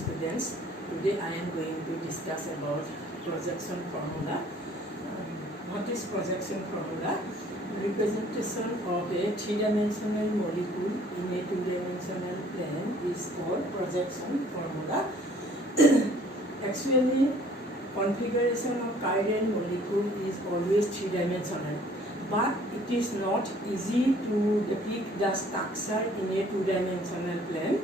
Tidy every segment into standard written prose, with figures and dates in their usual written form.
students. Today I am going to discuss about projection formula. What is projection formula? Representation of a three-dimensional molecule in a two-dimensional plane is called projection formula. Actually, configuration of chiral molecule is always three-dimensional, but it is not easy to depict the structure in a two-dimensional plane.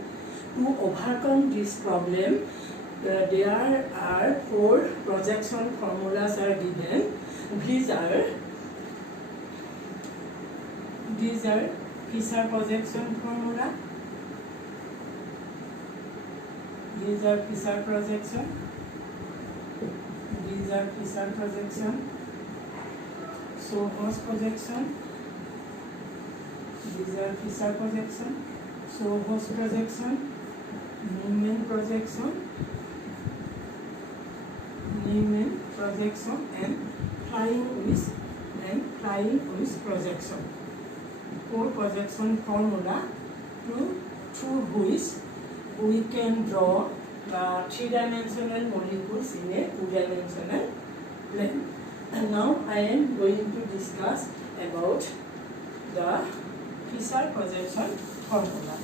To overcome this problem, there are four projection formulas are given. These are Fisher projection formula. These are Fisher projection. These are Fisher projection. Sohos projection. These are Fisher projection. Sohos projection. Newman projection. Newman projection and flying wheel projection. Four projection formula through which we can draw the three-dimensional molecules in a two-dimensional plane. And now I am going to discuss about the Fisher projection formula.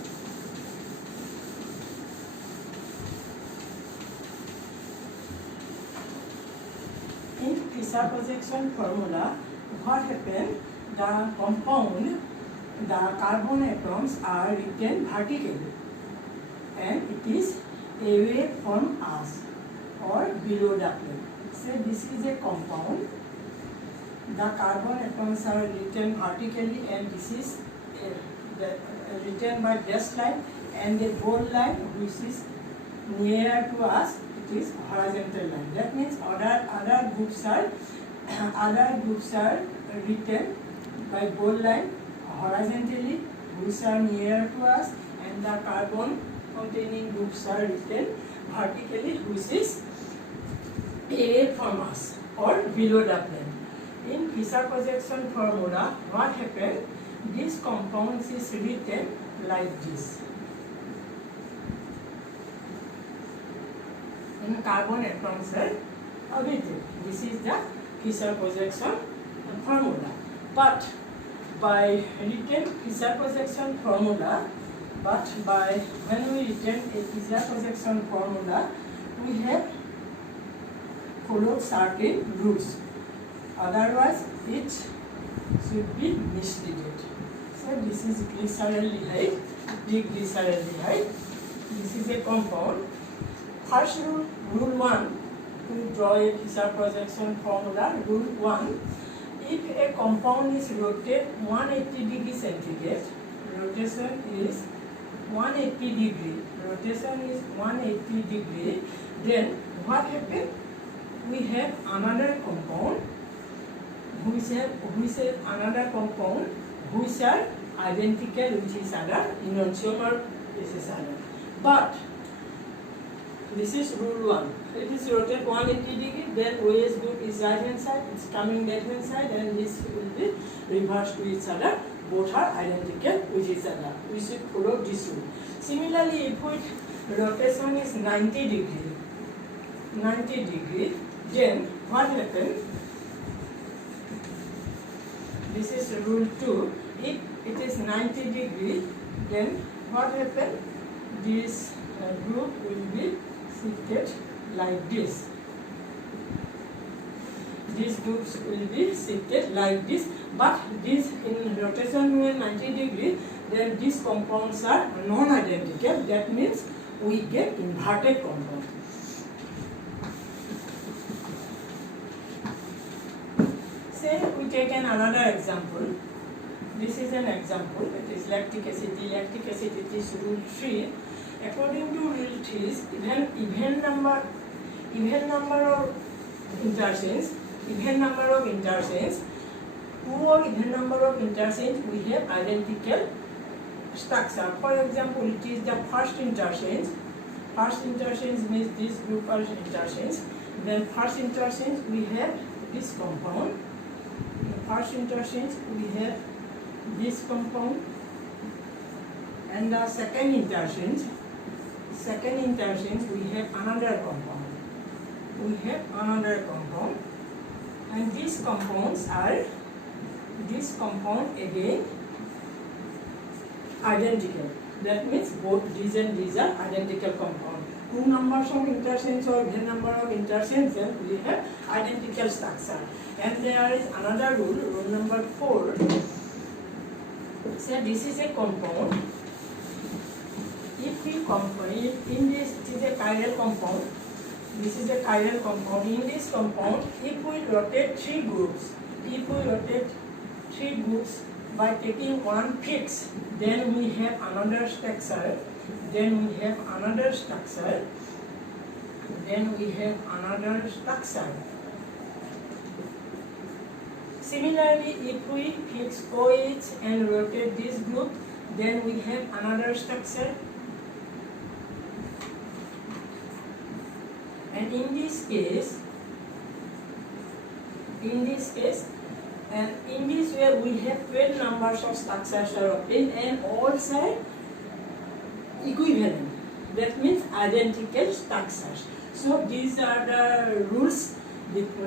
In Fisher projection formula, what happens? The compound, the carbon atoms are written vertically, and it is away from us or below the plane. So this is a compound. The carbon atoms are written vertically, and this is written by dashed line, and the gold line which is near to us, it is horizontal line. That means other groups are written by gold line horizontally, which are near to us, and the carbon containing groups are written vertically, which is away from us or below the plane. In Fisher projection formula, what happens? This compound is written like this. In carbon atoms are written. This is the Fisher projection formula. But by written Fisher projection formula, when we written a Fisher projection formula, we have followed certain rules. Otherwise, it should be misleaded. So this is glyceraldehyde, diglyceraldehyde. This is a compound. First rule 1, to draw a Fisher projection formula. Rule 1, if a compound is rotated 180 degree centigrade, rotation is 180 degree, then what happens? We have another compound, which are identical with each other, enantiomer is each other. But this is rule 1. It is rotated 180 degree, then OS group is right hand side, it's coming left hand side, and this will be reversed to each other. Both are identical with each other. We should follow this rule. Similarly, if rotation is 90 degree, then what happens? This is rule 2. If it is 90 degree, then what happens? This group will be shifted like this. These groups will be shifted like this, but this in rotation when 90 degree, then these compounds are non-identical. That means we get inverted compound. Say we take another example. This is an example. It is lactic acid. Lactic acid, it is rule 3. According to rule 3, even number of interchange, two or even number of interchange, we have identical structure. For example, it is the first interchange. First interchange means this group are interchange. Then first interchange we have this compound. First interchange we have this compound, and the second interchange second interaction, we have another compound. We have another compound, and these compounds are, this compound again identical. That means both these and these are identical compound. Two numbers of interactions or n number of interactions, then we have identical structure. And there is another rule, rule number 4. So this is a compound. If we in this is a chiral compound. This is a chiral compound. In this compound, if we rotate 3 groups, by taking one fix, then we have another structure. Similarly, if we fix OH and rotate this group, then we have another structure. And in this case, and in this way, we have 12 numbers of structures are obtained, and all are equivalent. That means identical structures. So these are the rules.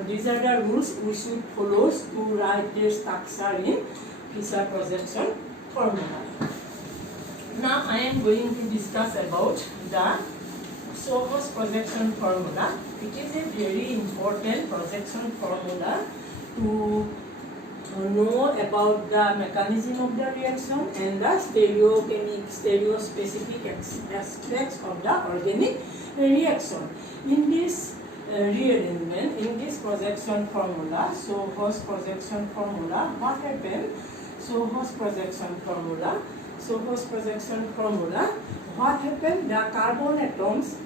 These are the rules we should follow to write the structure in Fisher projection formula. Now I am going to discuss about the Soh's projection formula. It is a very important projection formula to know about the mechanism of the reaction and the stereospecific aspects of the organic reaction. In this rearrangement, in this projection formula, Soh's projection formula, what happened? Soh's projection formula, what happened? The carbon atoms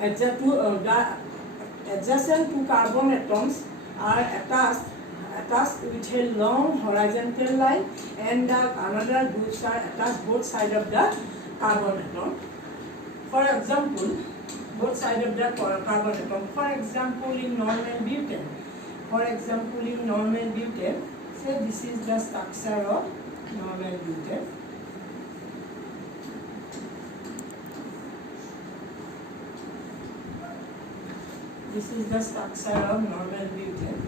adjacent to carbon atoms are attached with a long horizontal line, and another groups are attached both sides of the carbon atom. For example, both sides of the carbon atom. For example, in normal butane, say this is the structure of normal butane. This is the structure of normal butane.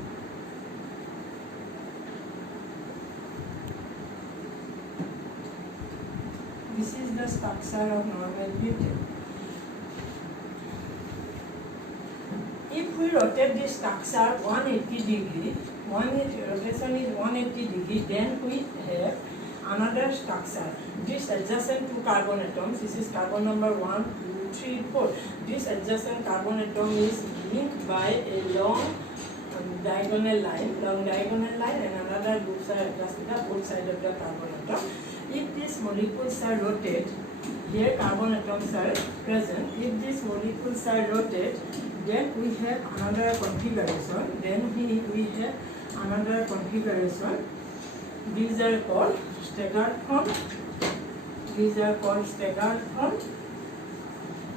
This is the structure of normal butane. If we rotate this structure 180 degree, rotation is 180 degree, then we have another structure. This adjacent to carbon atoms, this is carbon number 1, 2, 3, 4. This adjacent carbon atom is linked by a long diagonal line, and another groups are attached to the both sides of the carbon atom. If these molecules are rotate, here carbon atoms are present. If these molecules are rotate, then we have another configuration. These are called staggered form.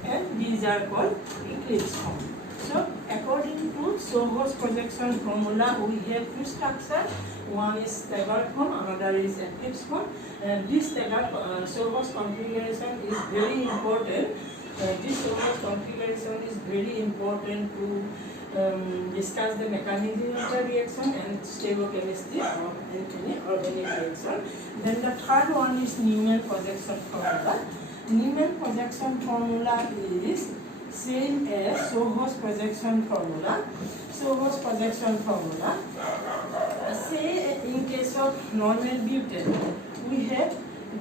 And these are called eclipse form. So according to Soh's projection formula, we have two structures. One is staggered form, another is eclipse form. And this Soh's configuration is very important. This Soh's configuration is very important to discuss the mechanism of the reaction and stereochemistry of any organic reaction. Then the third one is Newman projection formula. Newman projection formula is same as Soh's projection formula. Say in case of normal butane, we have we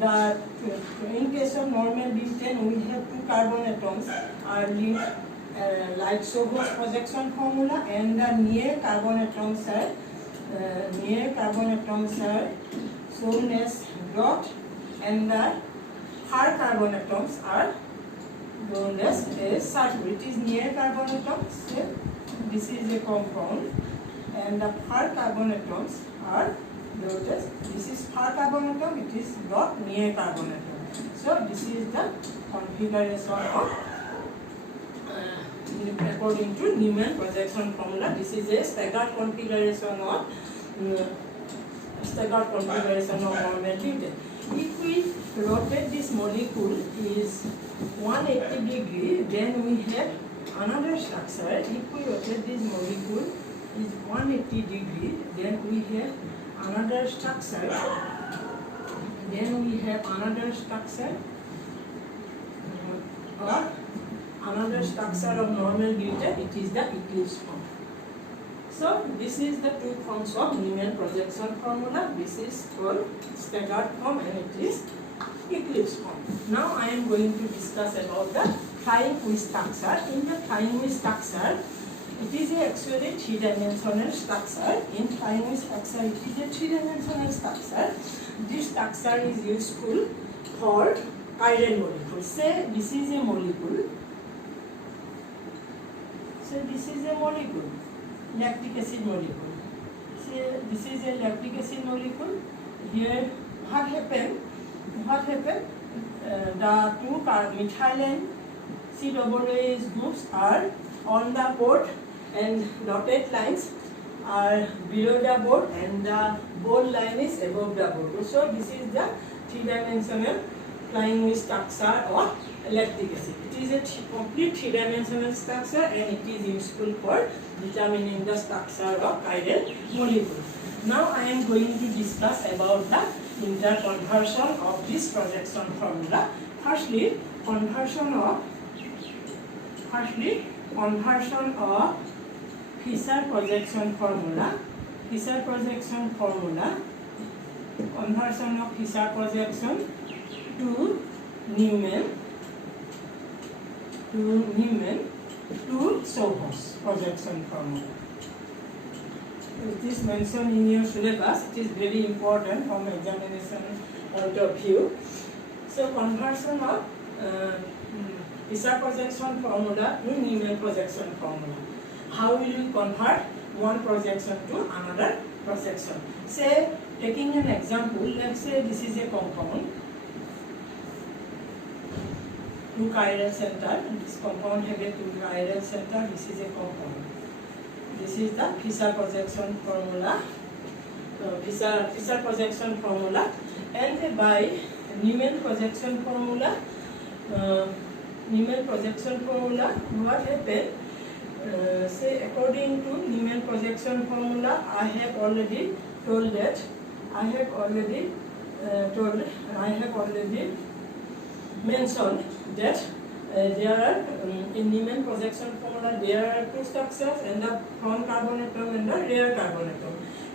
have two carbon atoms are linked like Soh's projection formula, and the near carbon atoms are shown as dot, and the far carbon atoms are known as a circle. It is near carbon atoms. This is a compound, and the far carbon atoms are known as, this is far carbon atom, it is dot near carbon atom. So this is the configuration of according to Newman projection formula. This is a staggered configuration of normal butane. if we rotate this molecule is 180 degree, then we have another structure. If we rotate this molecule is 180 degree, then we have another structure. Then we have another structure of normal butane. It is the eclipse form. So this is the two forms of Newman projection formula. This is called staggered form and it is eclipse form. Now I am going to discuss about the flying wheel structure. In the flying wheel structure, it is actually three-dimensional structure. In flying wheel structure, it is a three-dimensional structure. This structure is useful for chiral molecules. Say this is a molecule. Say this is a molecule. Lactic acid molecule. Say this is a lactic acid molecule. Here, what happened? The two methylene CAA groups are on the board and dotted lines are below the board and the bold line is above the board. So this is the three-dimensional flying wheel structure of lactic acid. It is a complete three-dimensional structure and it is useful for determining the structure of chiral molecule. Now I am going to discuss about the interconversion of this projection formula. Firstly, conversion of Fisher projection formula. Conversion of Fisher projection to Newman to Sohos projection formula. It is mentioned in your syllabus. It is very important from examination point of view. So conversion of Fisher projection formula to Newman projection formula. How will you convert one projection to another projection? Say, taking an example, let's say this is a compound. Two chiral center. This compound has a two chiral center. This is a compound. This is the Fisher projection formula. Fisher projection formula, and by Newman projection formula. What happened? Say according to Newman projection formula, I have already mentioned that there are in Newman projection formula there are two structures, and the front carbon atom and the rear carbon atom.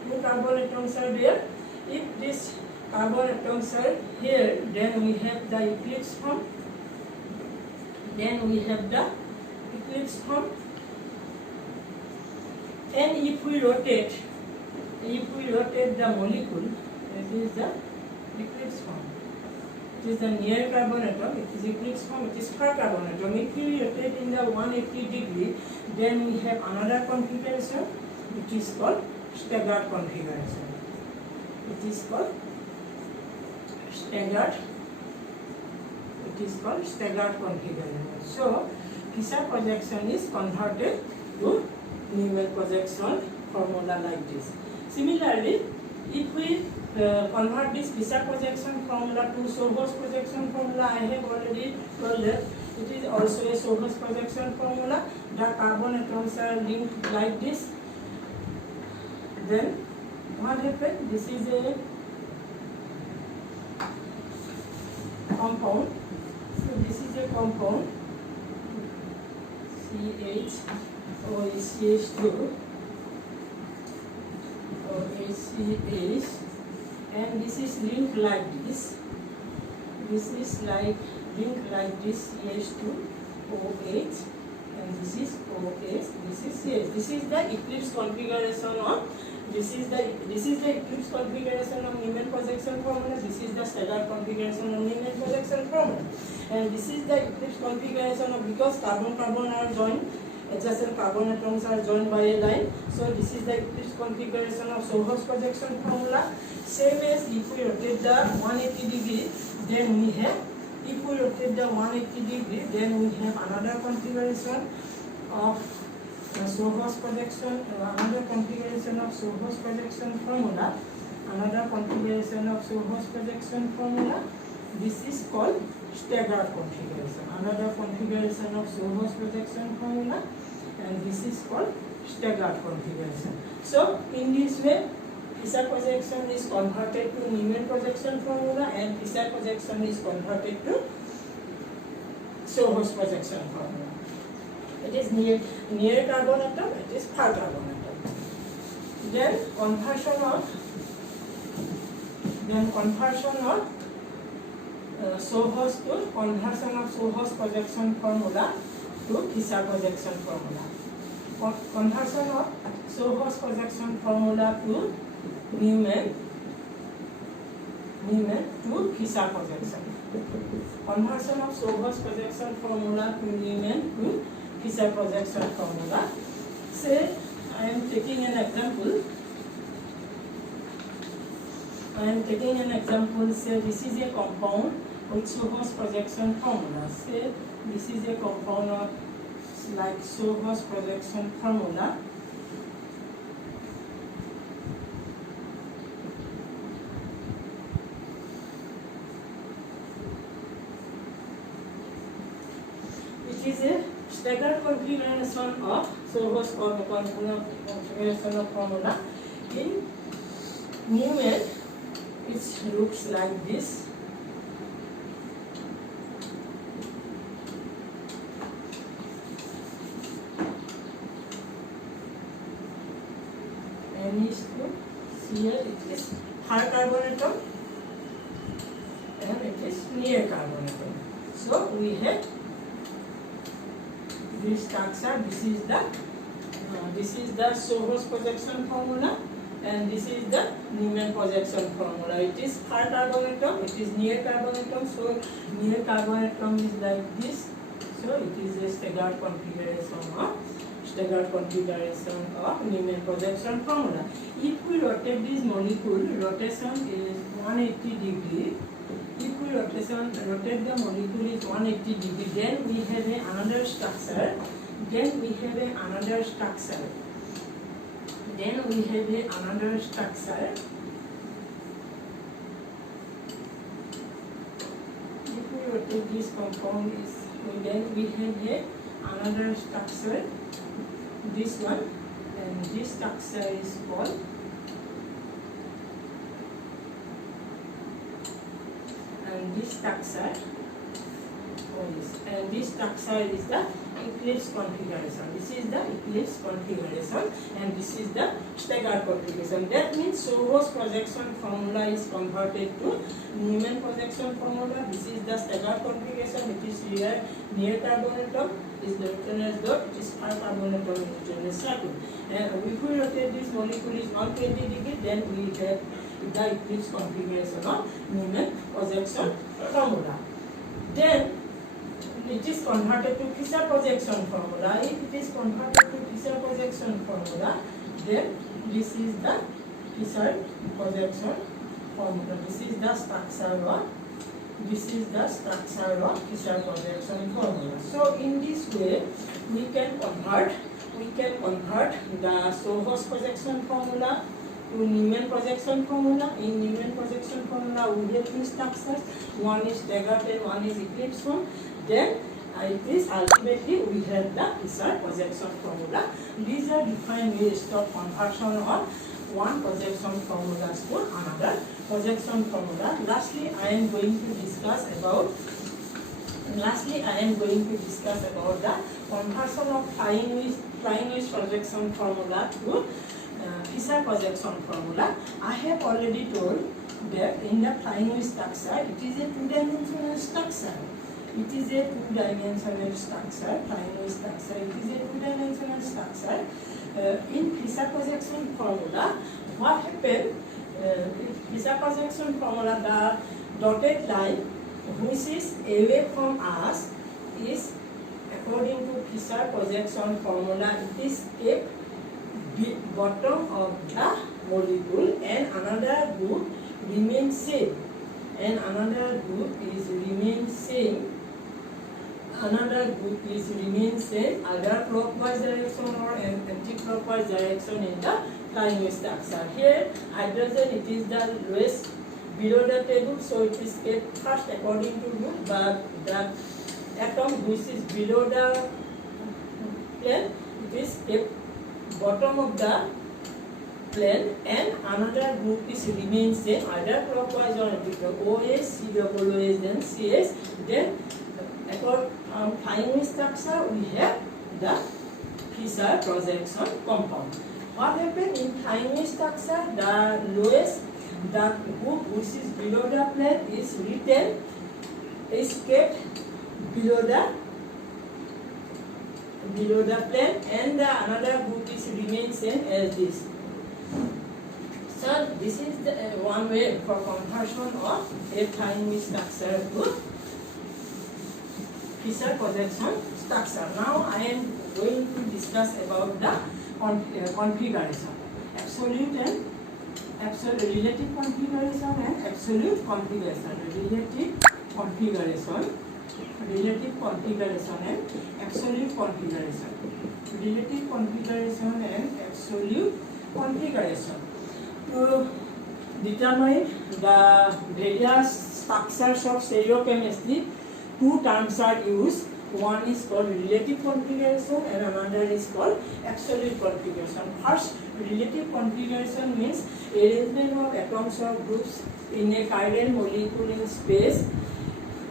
Two carbon atoms are there. If this carbon atoms are here, then we have the eclipse form. And if we rotate the molecule, it is the eclipse form. It is the near carbon atom, it is eclipse form, it is far carbon atom. If we rotate in the 180 degree, then we have another configuration, which is called staggered configuration. Staggered configuration. So, Fisher projection is converted to Newman projection formula like this. Similarly, if we convert this Fisher projection formula to Sohos projection formula, I have already told that it is also a Sohos projection formula. The carbon atoms are linked like this. Then what happened? This is a compound. So this is a compound CH2 OH, and this is linked like this. This is like linked like this CH2OH, and this is OH. This is CH. This is the eclipse configuration of. This is the eclipse configuration of Newman projection formula. This is the staggered configuration of Newman projection formula, and this is the eclipse configuration of, because carbon are joined, adjacent carbon atoms are joined by a line. So this is the eclipse configuration of Sohos projection formula. Same as if we rotate the 180 degree, then we have. If we rotate the 180 degree, then we have another configuration of Sohos projection, another configuration of Sohos projection formula. another configuration of Soh's projection formula. This is called staggered configuration. Another configuration of Soh's projection formula, and this is called staggered configuration. So in this way, Fisher projection is converted to Newman projection formula, and Fisher projection is converted to Soh's projection formula. It is near carbon atom, it is far carbon atom. Then conversion of Soh's to conversion of Soh's projection formula to Fisher projection formula. Conversion of Soh's projection formula to Newman to Fisher projection. Conversion of Soh's projection formula to Newman to Fisher projection formula. Say I am taking an example. Say this is a compound with Soh's projection formula. Say this is a compound of like Soh's projection formula. Which is a staggered configuration of Soh's configuration of formula. In Newman, it looks like this. N is to here it is high carbon atom and it is near carbon atom. So we have this structure. This is the Soh's projection formula, and this is the Newman projection formula. It is high carbon atom, it is near carbon atom. So near carbon atom is like this. So it is a staggered configuration of Newman projection formula. If we rotate this molecule, rotation is 180 degree. If we rotate the molecule is 180 degree, then we have another structure. Then we have another structure. If we rotate this compound, then we have another structure. This one, and this structure is called this structure is the eclipse configuration. This is the eclipse configuration, and this is the staggered configuration. That means Soh's projection formula is converted to Newman projection formula. This is the staggered configuration. It is here near carbon atom. Is the neutralized dot. It is high carbon atom in neutralized circle. And if we rotate this molecule is 120 degree, then we have the eclipse configuration of Newman projection formula. Then it is converted to Fisher projection formula. If it is converted to Fisher projection formula, then this is the Fisher projection formula. This is the structure of Fisher projection formula. So in this way, we can convert the Soh's projection formula to Newman projection formula. In Newman projection formula, we have two structures. One is staggered and one is eclipse form. Then ultimately we have the Fisher projection formula. These are different ways of conversion of one projection formula to another projection formula. Lastly, I am going to discuss about the conversion of flying wedge projection formula to Fisher projection formula. I have already told that in the flying wedge structure, it is a two-dimensional structure. In Fisher projection formula, what happened? In Fisher projection formula, the dotted line which is away from us is, according to Fisher projection formula, it is kept bottom of the molecule, and another group remains same, either clockwise direction or anti-clockwise direction in the thymine structure. Here hydrogen, it is the lowest below the table, so it is kept first according to rule, but the atom which is below the plane, it is kept bottom of the plane, and another group is remains same either clockwise or anti-clockwise. OH, COOH, then CH. Then according thymine structure, we have the Fischer projection compound. What happens in thymine structure? The lowest, the group which is below the plane is retained, is kept below the plane, and the another group is remains same as this. So this is the one way for conversion of a thymine structure to Fischer projection structure. Now I am going to discuss about the configuration, absolute relative configuration and absolute configuration, relative configuration and absolute configuration, relative configuration and absolute configuration. To determine the various structures of stereochemistry, two terms are used. One is called relative configuration and another is called absolute configuration. First, relative configuration means arrangement of atoms or groups in a chiral molecule in space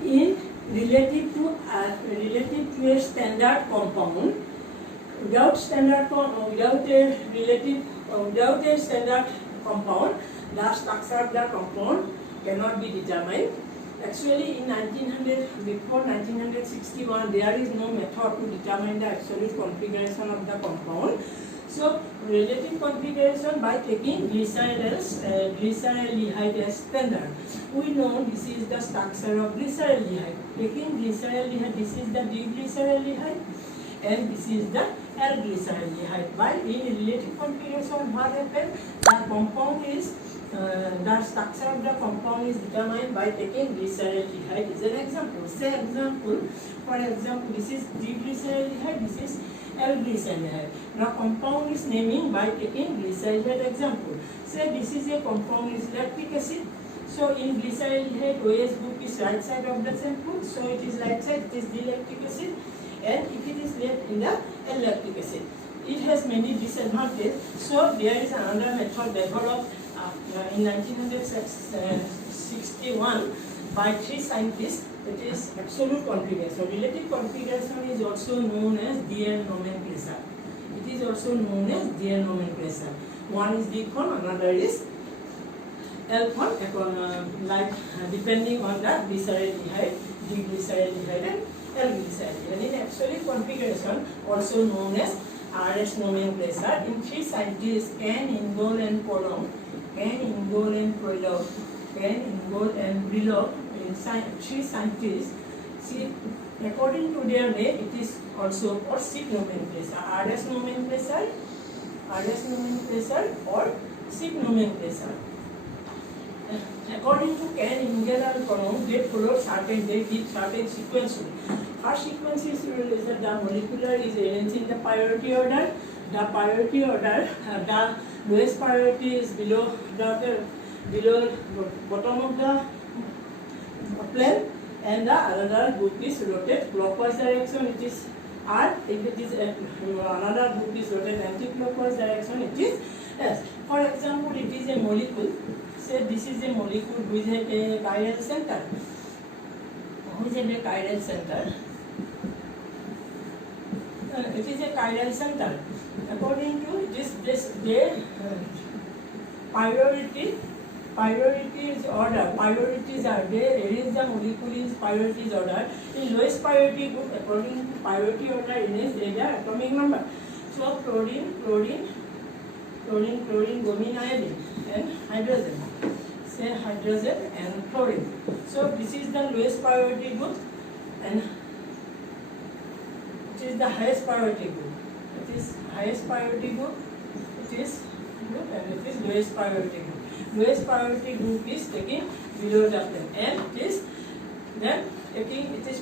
in relative to a standard compound. Without a standard compound, the structure of the compound cannot be determined. Actually, in before 1961, there is no method to determine the absolute configuration of the compound. So, relative configuration by taking glyceraldehyde as standard. We know this is the structure of glyceraldehyde. Taking glyceraldehyde, this is the diglyceraldehyde, and this is the L-glyceraldehyde. While in relative configuration, what happens? The compound is the structure of the compound is determined by taking glyceraldehyde as an example. Say for example, this is diglyceraldehyde, this is L-glyceraldehyde. Now compound is naming by taking glyceraldehyde example. Say this is a compound is lactic acid. So in glyceraldehyde, OH group is right side of the sample, so it is right side, it is D-lactic acid, and if it is left in the L-lactic acid, it has many disadvantages. So there is another method developed in 1961 by three scientists. It is absolute configuration. Relative configuration is also known as DL nomenclature. It is also known as DL nomenclature. One is D-con, another is L-con, like depending on the glyceraldehyde, diglyceraldehyde and L-glyceraldehyde. In absolute configuration, also known as RS nomenclature, in three scientists, Can, Ingold and Prolong, in three scientists, see, according to their name, it is also called SIP nomenclature, RS nomenclature or SIP nomenclature. According to Can, Ingold and Prolong, they followed certain sequence. First sequence is that the molecular is arranged in the priority order. The priority order, the lowest priority is below bottom of the plane, and the another group is rotate clockwise direction. It is R. If it is another group is rotate anti-clockwise direction, it is S. For example, it is a molecule. Say this is a molecule which has a chiral center. It is a chiral center. According to this priorities order. Priorities are they arrange the molecule in priorities order. In lowest priority group, according to priority order, arrange their atomic number. So chlorine, bromine, iodine, and hydrogen. Say hydrogen and chlorine. So this is the lowest priority group, and it is the highest priority group. It is highest priority group. It is good, and it is lowest priority group. Lowest priority group is taking below the plane, and it is then taking it is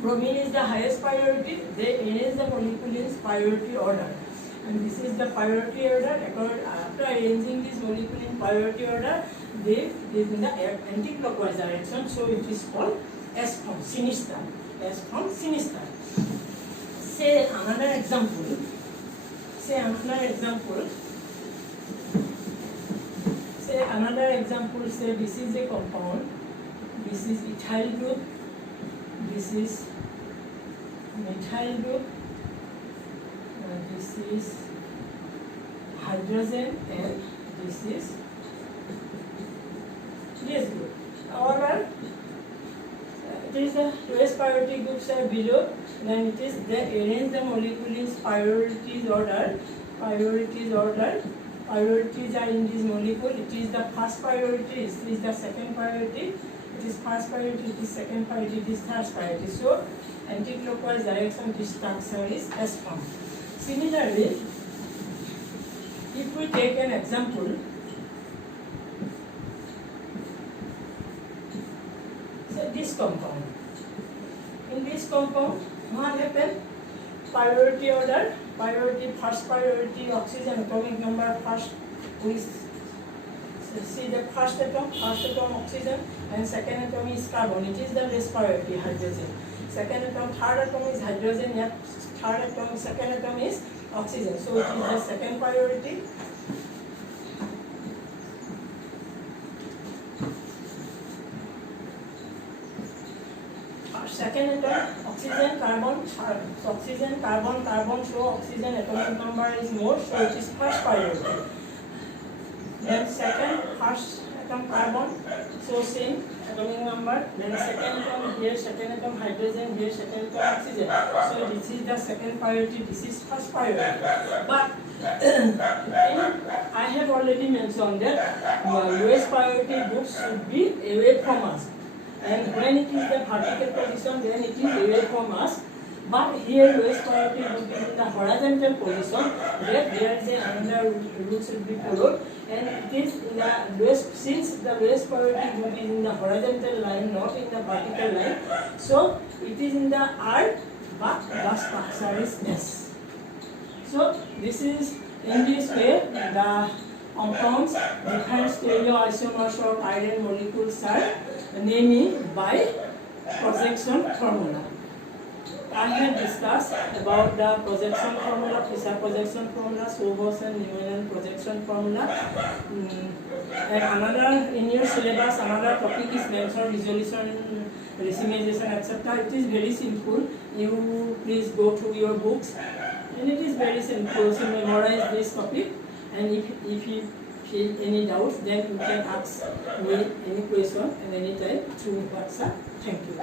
bromine is the highest priority. They arrange the molecule in priority order. and this is the priority order. After arranging this molecule in priority order, they in the anti-clockwise direction, so it is called S form, sinister. S form, sinister. Say another example. Say another example. Say this is a compound. This is ethyl group. This is methyl group. This is hydrogen, and this is this group. However, it is the lowest priority groups are below. Then it is they arrange the molecule in priorities order. Priorities are in this molecule. It is the first priority. It is the second priority. It is first priority. It is second priority. It is third priority. So, anti-clockwise direction. This structure is S form. Similarly, if we take an example, say this compound. In this compound, what happened? Priority order. First priority oxygen atomic number first. We see the first atom oxygen, and second atom is carbon. It is the less priority, hydrogen. Second atom, third atom is hydrogen. Yet third atom, second atom is oxygen. So it is the second priority. Second atom, oxygen, carbon, carbon, so oxygen atomic number is more, so it is first priority. Then first atom carbon, so same atomic number. Then second atom here, second atom hydrogen here, second atom oxygen. So this is the second priority, this is first priority. But I have already mentioned that lowest priority groups should be away from us. And when it is the vertical position, then it is away from us. But here lowest priority group is in the horizontal position, that there is another rule should be followed. And it is in the lowest, since the lowest priority group is in the horizontal line, not in the vertical line, so it is in the R, but the structure is S. So this is in this way the compounds, different stereoisomers of iron molecules are named by projection formula. I have discussed about the projection formula, Fischer projection formula, Sobos and Newman projection formula. And another in your syllabus, another topic is mentioned resolution, racemization, etc. It is very simple. You please go through your books, and it is very simple. So memorize this topic, and if you feel any doubts, then you can ask me any question at any time through WhatsApp. Thank you.